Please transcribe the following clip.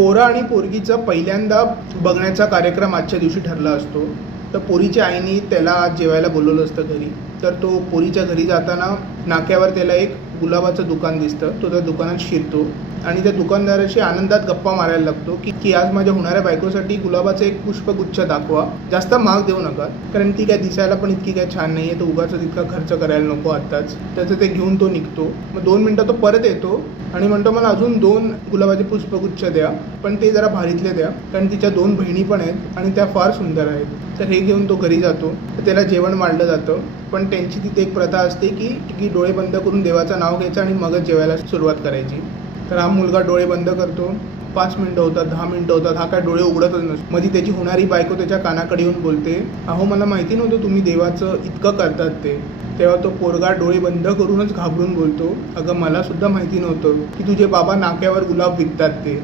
पोरा आणि पोरगीचा पहिल्यांदा बघण्याचा कार्यक्रम आजच्या दिवशी ठरला असतो. तर पोरीच्या आईने त्याला आज जेवायला बोलवलं असतं घरी. तर तो पोरीच्या घरी जाताना नाक्यावर त्याला एक गुलाबाचं दुकान दिसतं. तो त्या दुकानात शिरतो आणि त्या दुकानदाराशी आनंदात गप्पा मारायला लागतो की आज माझ्या होणाऱ्या बायकोसाठी गुलाबाचा एक पुष्पगुच्छ दाखवा, जास्त महाग देऊ नका, कारण ती काय दिसायला पण इतकी काय छान नाही आहे, तर उगाच इतका खर्च करायला नको आत्ताच. त्याचं ते घेऊन तो निघतो. मग 2 मिनटं तो परत येतो आणि म्हणतो मला अजून 2 गुलाबाचे पुष्पगुच्छ द्या, पण ते जरा भारीतले द्या, कारण तिच्या 2 बहिणी पण आहेत आणि त्या फार सुंदर आहेत. तर हे घेऊन तो घरी जातो. तर त्याला जेवण वाढलं जातं, पण त्यांची तिथे एक प्रथा असते की डोळे बंद करून देवाचं नाव घ्यायचं आणि मगच जेवायला सुरुवात करायची. तर हा मुलगा डोळे बंद करतो. 5 मिनटं होतात, 10 मिनटं होतात, हा काय डोळे उघडतच नसतो. मध्ये त्याची होणारी बायको त्याच्या कानाकडे येऊन बोलते, अहो मला माहिती नव्हतं तुम्ही देवाचं इतकं करतात ते. तेव्हा तो पोरगा डोळे बंद करूनच घाबरून बोलतो, अगं मला सुद्धा माहिती नव्हतं की तुझे बाबा नाक्यावर गुलाब विकतात ते.